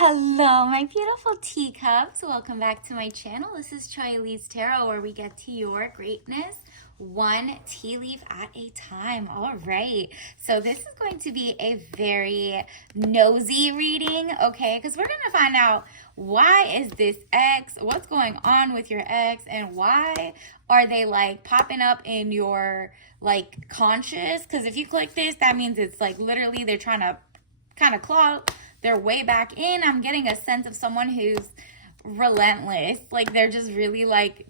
Hello, my beautiful teacups. Welcome back to my channel. This is Choi Lee's Tarot, where we get to your greatness one tea leaf at a time. All right. So this is going to be a very nosy reading, okay? Because we're going to find out, why is this ex? What's going on with your ex? And why are they like popping up in your like conscious? Because if you click this, that means it's like literally they're trying to kind of claw their way back in. I'm getting a sense of someone who's relentless. Like they're just really like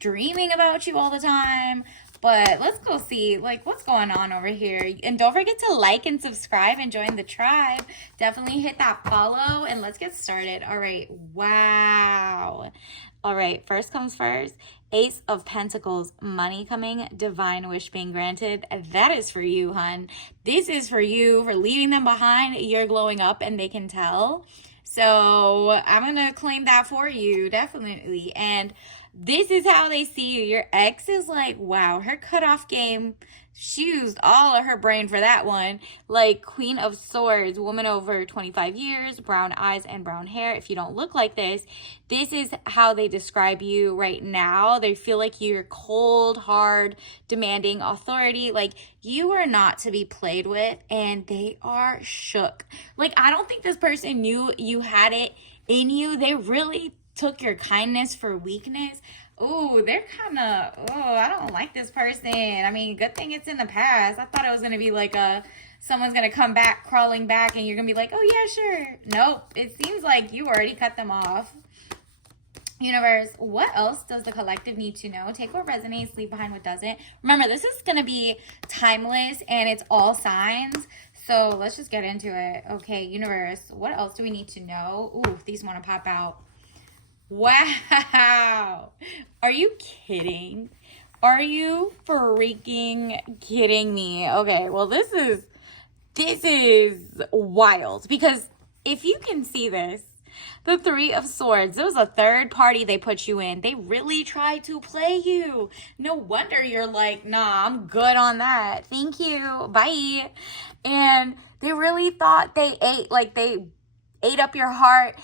dreaming about you all the time. But let's go see like what's going on over here. And don't forget to like and subscribe and join the tribe. Definitely hit that follow and let's get started. All right. Wow. All right. First comes first. Ace of Pentacles, money coming, divine wish being granted. That is for you, hun. This is for you, for leaving them behind. You're glowing up and they can tell. So I'm going to claim that for you, definitely. And this is how they see you. Your ex is like, wow, her cutoff game, she used all of her brain for that one. Like Queen of Swords, woman over 25 years, brown eyes and brown hair. If you don't look like this is how they describe you right now. They feel like you're cold, hard, demanding authority. Like you are not to be played with, and they are shook. Like I don't think this person knew you had it in you. They really took your kindness for weakness. Oh, they're kind of, I don't like this person. I mean, good thing it's in the past. I thought it was going to be like someone's going to come back, crawling back, and you're going to be like, oh, yeah, sure. Nope. It seems like you already cut them off. Universe, what else does the collective need to know? Take what resonates, leave behind what doesn't. Remember, this is going to be timeless, and it's all signs. So let's just get into it. Okay, universe, what else do we need to know? Ooh, these want to pop out. Wow. Are you kidding? Are you freaking kidding me? Okay, well, this is wild, because if you can see this, the Three of Swords, there was a third party they put you in. They really tried to play you. No wonder you're like, nah, I'm good on that. Thank you. Bye. And they really thought they ate up your heart,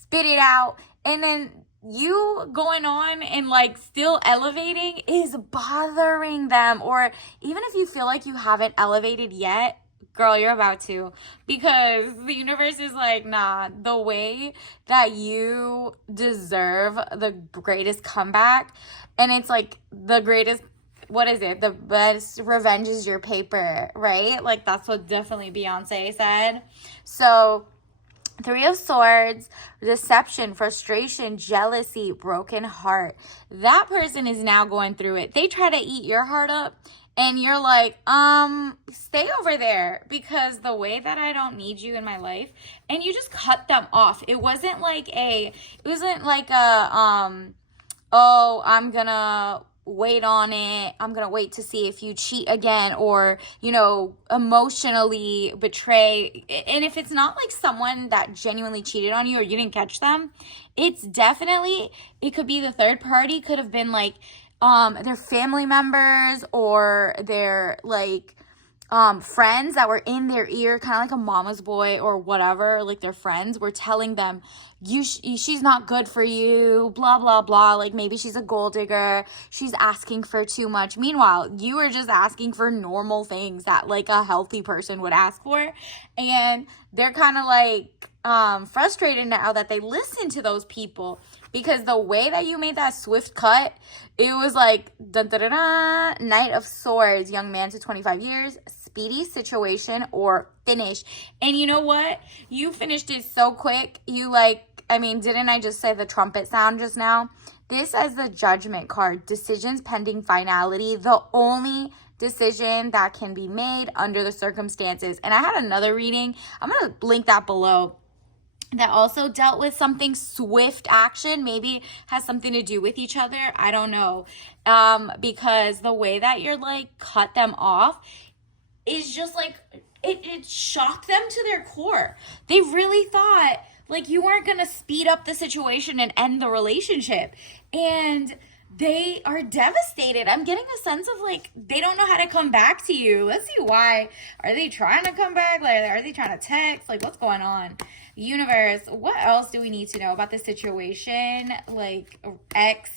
spit it out. And then you going on and like still elevating is bothering them. Or even if you feel like you haven't elevated yet, girl, you're about to. Because the universe is like, nah, the way that you deserve the greatest comeback, and it's like the greatest, what is it? The best revenge is your paper, right? Like that's what definitely Beyonce said. So Three of Swords, deception, frustration, jealousy, broken heart. That person is now going through it. They try to eat your heart up, and you're like, stay over there, because the way that I don't need you in my life, and you just cut them off. It wasn't like oh, I'm gonna wait on it. I'm going to wait to see if you cheat again, or, you know, emotionally betray. And if it's not like someone that genuinely cheated on you or you didn't catch them, it's definitely, it could be the third party, could have been like their family members or their like friends that were in their ear, kind of like a mama's boy or whatever, like their friends were telling them, she's not good for you, blah, blah, blah. Like maybe she's a gold digger. She's asking for too much. Meanwhile, you were just asking for normal things that like a healthy person would ask for. And they're kind of like frustrated now that they listen to those people, because the way that you made that swift cut, it was like, dun, dun, dun, dun, Knight of Swords, young man to 25 years, speedy situation or finish. And you know what? You finished it so quick. You like, I mean, didn't I just say the trumpet sound just now? This as the Judgment card, decisions pending finality, the only decision that can be made under the circumstances. And I had another reading. I'm going to link that below, that also dealt with something swift action, maybe has something to do with each other. I don't know. Because the way that you're like cut them off is just like, it shocked them to their core. They really thought like you weren't going to speed up the situation and end the relationship. And they are devastated. I'm getting a sense of like they don't know how to come back to you. Let's see why. Are they trying to come back? Like, are they trying to text? Like, what's going on? Universe, what else do we need to know about this situation? Like, ex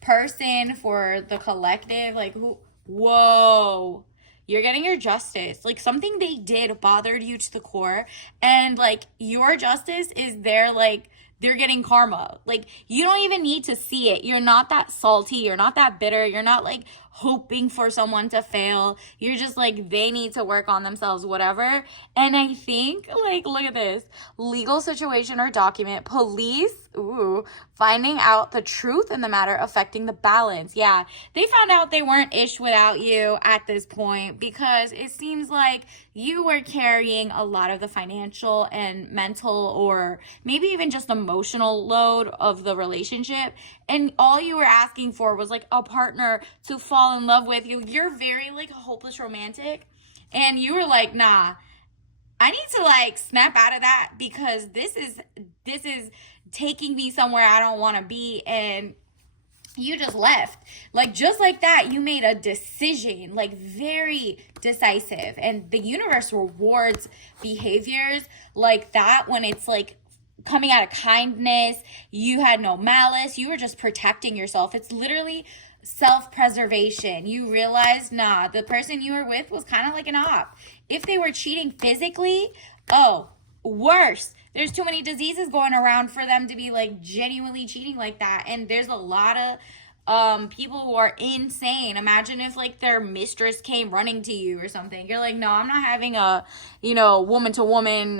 person for the collective? Like, who? Whoa. You're getting your justice. Like, something they did bothered you to the core. And, like, your justice is there, like, they're getting karma. Like, you don't even need to see it. You're not that salty. You're not that bitter. You're not like hoping for someone to fail. You're just like, they need to work on themselves, whatever. And I think, like, look at this. Legal situation or document. Police, finding out the truth in the matter affecting the balance. Yeah, they found out they weren't ish without you at this point because it seems like you were carrying a lot of the financial and mental or maybe even just emotional load of the relationship. And all you were asking for was like a partner to fall in love with you. You're very like a hopeless romantic. And you were like, nah, I need to like snap out of that because this is taking me somewhere I don't want to be. And you just left. Like, just like that, you made a decision, like very decisive. And the universe rewards behaviors like that when it's like coming out of kindness. You had no malice. You were just protecting yourself. It's literally self-preservation. You realized, nah, the person you were with was kind of like an op. If they were cheating physically, oh, worse. There's too many diseases going around for them to be like genuinely cheating like that. And there's a lot of people who are insane. Imagine if like their mistress came running to you or something. You're like, no, I'm not having a, woman to woman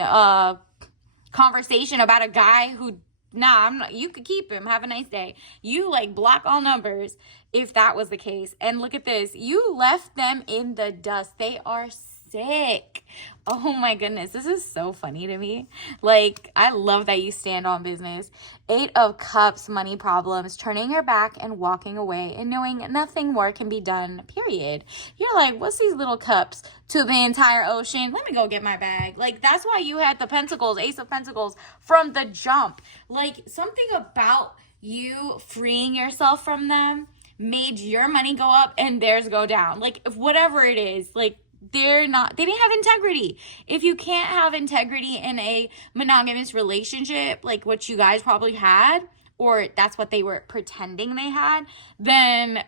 conversation about a guy who, nah, I'm not. You could keep him. Have a nice day. You like block all numbers if that was the case. And look at this. You left them in the dust. They are sick. Oh my goodness. This is so funny to me. Like, I love that you stand on business. 8 of Cups, money problems, turning your back and walking away and knowing nothing more can be done, period. You're like, what's these little cups to the entire ocean? Let me go get my bag. Like, that's why you had the Pentacles, Ace of Pentacles from the jump. Like, something about you freeing yourself from them made your money go up and theirs go down. Like, if whatever it is, like, they didn't have integrity. If you can't have integrity in a monogamous relationship, like what you guys probably had, or that's what they were pretending they had, then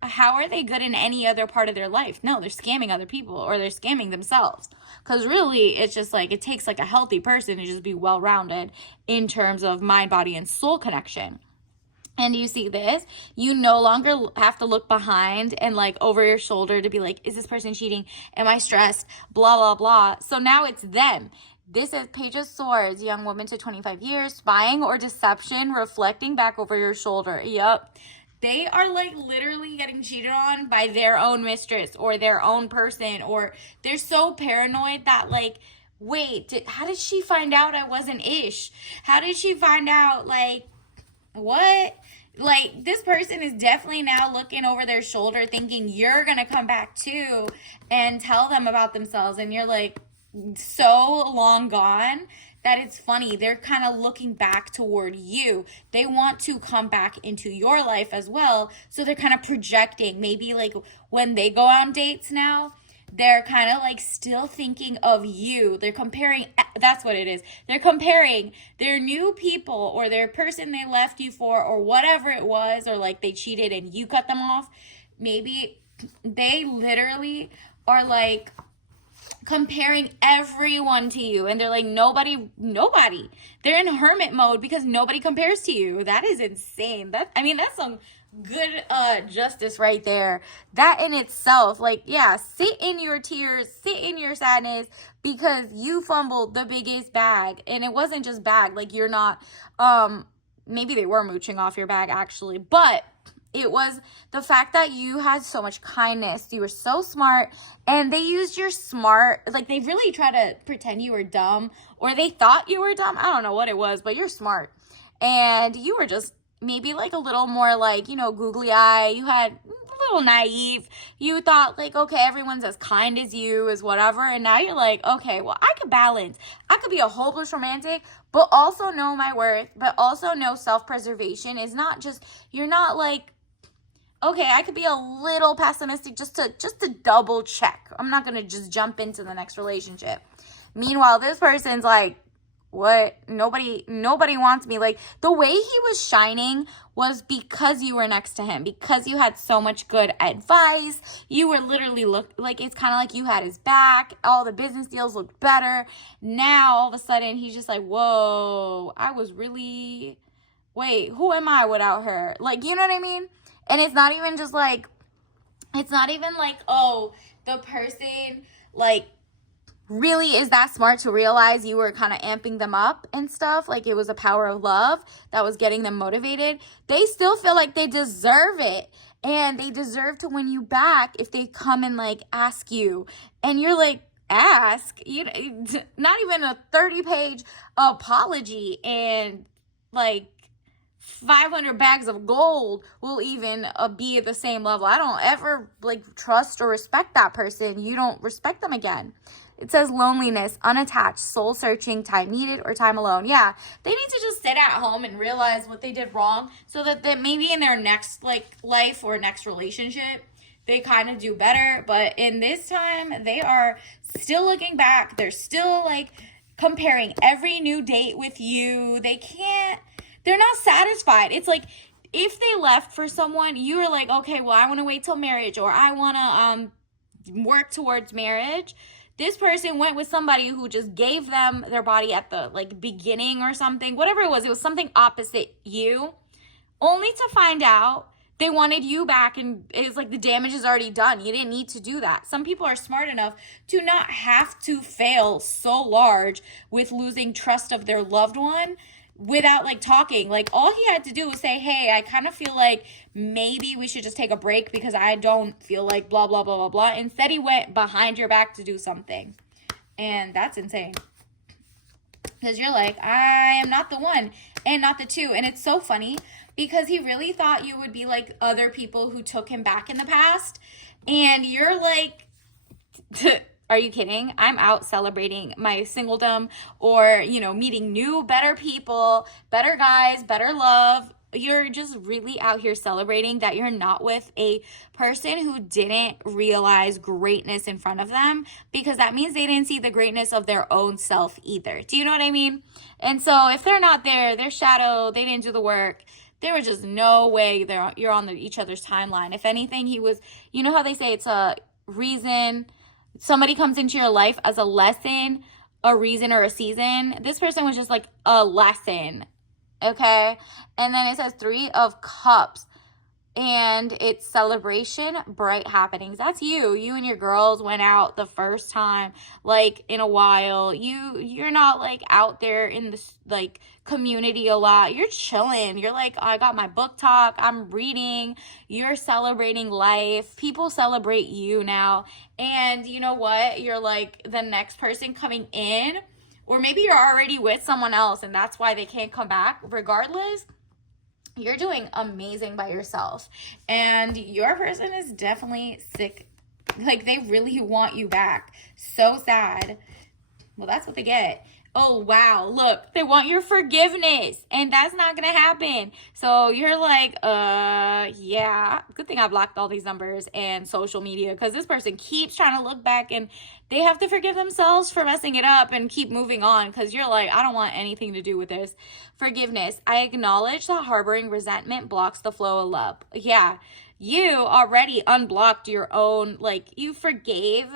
how are they good in any other part of their life? No, they're scamming other people or they're scamming themselves. Because really, it's just like, it takes like a healthy person to just be well-rounded in terms of mind, body, and soul connection. And you see this, you no longer have to look behind and like over your shoulder to be like, is this person cheating? Am I stressed? Blah, blah, blah. So now it's them. This is Page of Swords, young woman to 25 years, spying or deception, reflecting back over your shoulder. Yep. They are like literally getting cheated on by their own mistress or their own person, or they're so paranoid that like, wait, how did she find out I wasn't ish? How did she find out like, what? Like, this person is definitely now looking over their shoulder thinking you're going to come back too and tell them about themselves. And you're like so long gone that it's funny. They're kind of looking back toward you. They want to come back into your life as well. So they're kind of projecting. Maybe like when they go on dates now, they're kind of like still thinking of you. They're comparing, that's what it is. They're comparing their new people or their person they left you for or whatever it was, or like they cheated and you cut them off. Maybe they literally are like comparing everyone to you, and they're like, nobody. They're in hermit mode because nobody compares to you. That is insane. That's some good justice right there. That in itself, like, yeah, sit in your tears, sit in your sadness, because you fumbled the biggest bag. And it wasn't just bag, like, you're not maybe they were mooching off your bag actually, but it was the fact that you had so much kindness. You were so smart, and they used your smart, like they really tried to pretend you were dumb, or they thought you were dumb. I don't know what it was, but you're smart. And you were just maybe like a little more like, googly eye. You had a little naive. You thought like, okay, everyone's as kind as you, as whatever. And now you're like, okay, well, I could balance. I could be a hopeless romantic, but also know my worth, but also know self-preservation is not just, you're not like okay, I could be a little pessimistic just to double check. I'm not going to just jump into the next relationship. Meanwhile, this person's like, what? Nobody wants me. Like, the way he was shining was because you were next to him, because you had so much good advice. You were literally like, it's kind of like you had his back. All the business deals looked better. Now all of a sudden he's just like, whoa, I was really, wait, who am I without her? Like, you know what I mean? And it's not even just like, it's not even like, oh, the person like really is that smart to realize you were kind of amping them up and stuff. Like, it was a power of love that was getting them motivated. They still feel like they deserve it. And they deserve to win you back if they come and like ask you. And you're like, ask? Not even a 30-page apology and like 500 bags of gold will even be at the same level. I don't ever like trust or respect that person. You don't respect them again. It says loneliness, unattached, soul searching, time needed, or time alone. Yeah, they need to just sit at home and realize what they did wrong so that maybe in their next like life or next relationship, they kind of do better. But in this time, they are still looking back. They're still like comparing every new date with you. They're not satisfied. It's like if they left for someone, you were like, okay, well, I want to wait till marriage, or I want to work towards marriage. This person went with somebody who just gave them their body at the like beginning or something, whatever it was something opposite you, only to find out they wanted you back, and it's like the damage is already done. You didn't need to do that. Some people are smart enough to not have to fail so large with losing trust of their loved one without like talking. Like, all he had to do was say, hey, I kind of feel like maybe we should just take a break because I don't feel like blah, blah, blah, blah, blah. Instead, he went behind your back to do something. And that's insane. Because you're like, I am not the one and not the two. And it's so funny because he really thought you would be like other people who took him back in the past. And you're like, are you kidding? I'm out celebrating my singledom, or, meeting new, better people, better guys, better love. You're just really out here celebrating that you're not with a person who didn't realize greatness in front of them, because that means they didn't see the greatness of their own self either. Do you know what I mean? And so if they're not there, their shadow, they didn't do the work, there was just no way you're on each other's timeline. If anything, he was, you know how they say it's a reason, somebody comes into your life as a lesson, a reason, or a season. This person was just like a lesson. Okay. And then it says 3 of Cups, and it's celebration, bright happenings. That's you and your girls went out the first time like in a while. You're not like out there in the like community a lot. You're chilling. You're like, I got my book talk, I'm reading. You're celebrating life. People celebrate you now. And you know what, you're like the next person coming in, or maybe you're already with someone else and that's why they can't come back. Regardless, you're doing amazing by yourself. And your person is definitely sick. Like, they really want you back. So sad. Well, that's what they get. Oh, wow. Look, they want your forgiveness. And that's not going to happen. So you're like, yeah. Good thing I blocked all these numbers and social media, because this person keeps trying to look back and they have to forgive themselves for messing it up and keep moving on, because you're like, I don't want anything to do with this. Forgiveness. I acknowledge that harboring resentment blocks the flow of love. Yeah. You already unblocked your own, like, you forgave.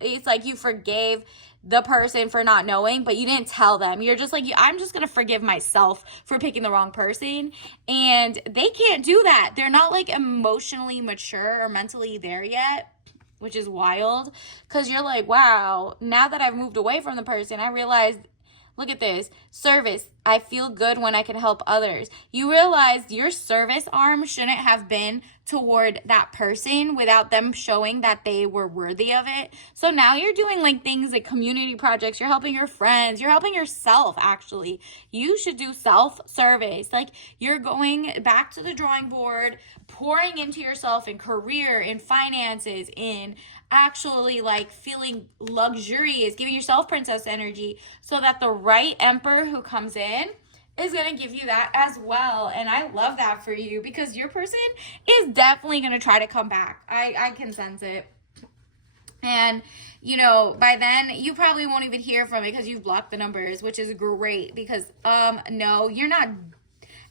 It's like you forgave the person for not knowing, but you didn't tell them. You're just like, I'm just going to forgive myself for picking the wrong person. And they can't do that. They're not like emotionally mature or mentally there yet, which is wild, because you're like, wow, now that I've moved away from the person, I realized, look at this. Service. I feel good when I can help others. You realize your service arm shouldn't have been toward that person without them showing that they were worthy of it. So now you're doing like things like community projects. You're helping your friends. You're helping yourself, actually. You should do self-service. Like, you're going back to the drawing board, pouring into yourself in career, in finances, in actually like feeling luxurious, giving yourself princess energy, so that the right emperor who comes in is going to give you that as well. And I love that for you because your person is definitely going to try to come back. I can sense it. And, you know, by then you probably won't even hear from it because you've blocked the numbers, which is great because, no, you're not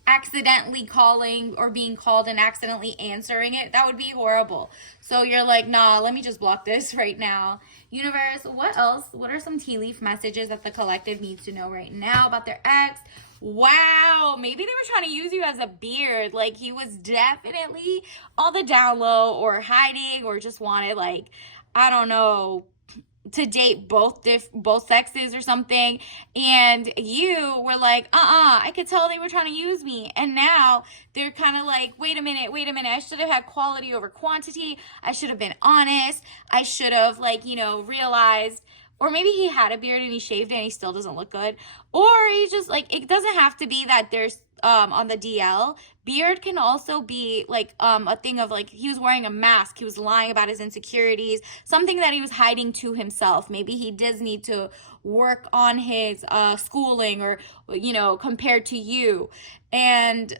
accidentally calling or being called and accidentally answering it. That would be horrible. So you're like, nah, let me just block this right now. Universe, what else? What are some tea leaf messages that the collective needs to know right now about their ex? Wow, maybe they were trying to use you as a beard. Like he was definitely on the down low or hiding or just wanted, like, I don't know, to date both sexes or something, and you were like, I could tell they were trying to use me. And now they're kind of like, wait a minute, I should have had quality over quantity. I should have been honest. I should have, like, you know, realized. Or maybe he had a beard and he shaved it and he still doesn't look good. Or he just, like, it doesn't have to be that there's on the DL. Beard can also be like a thing of, like, he was wearing a mask, he was lying about his insecurities, something that he was hiding to himself. Maybe he does need to work on his schooling, or, you know, compared to you. And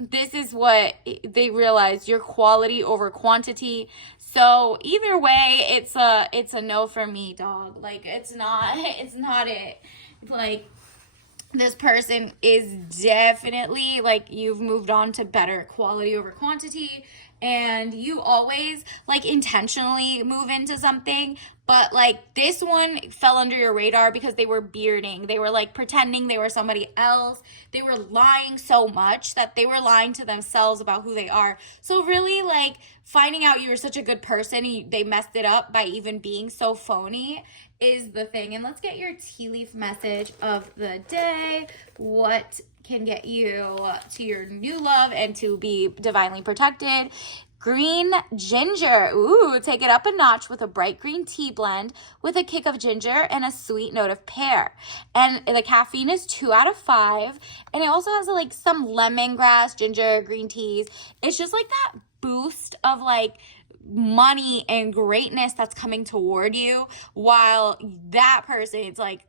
this is what they realized, your quality over quantity. So either way, it's a no for me, dog. Like, it's not it. Like, this person is definitely, like, you've moved on to better quality over quantity, and you always, like, intentionally move into something, but, like, this one fell under your radar because they were bearding. They were, like, pretending they were somebody else. They were lying so much that they were lying to themselves about who they are. So really, like, finding out you were such a good person, they messed it up by even being so phony, is the thing. And let's get your tea leaf message of the day. What can get you to your new love and to be divinely protected? Green ginger. Ooh, take it up a notch with a bright green tea blend with a kick of ginger and a sweet note of pear. And the caffeine is 2 out of 5. And it also has, like, some lemongrass, ginger, green teas. It's just like that boost of, like, money and greatness that's coming toward you, while that person is like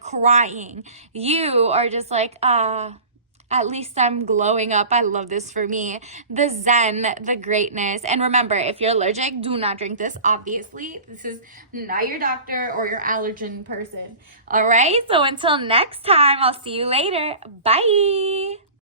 crying. You are just like, at least I'm glowing up. I love this for me. The zen, the greatness. And remember, if you're allergic, do not drink this. Obviously, this is not your doctor or your allergen person. All right, so until next time, I'll see you later. Bye.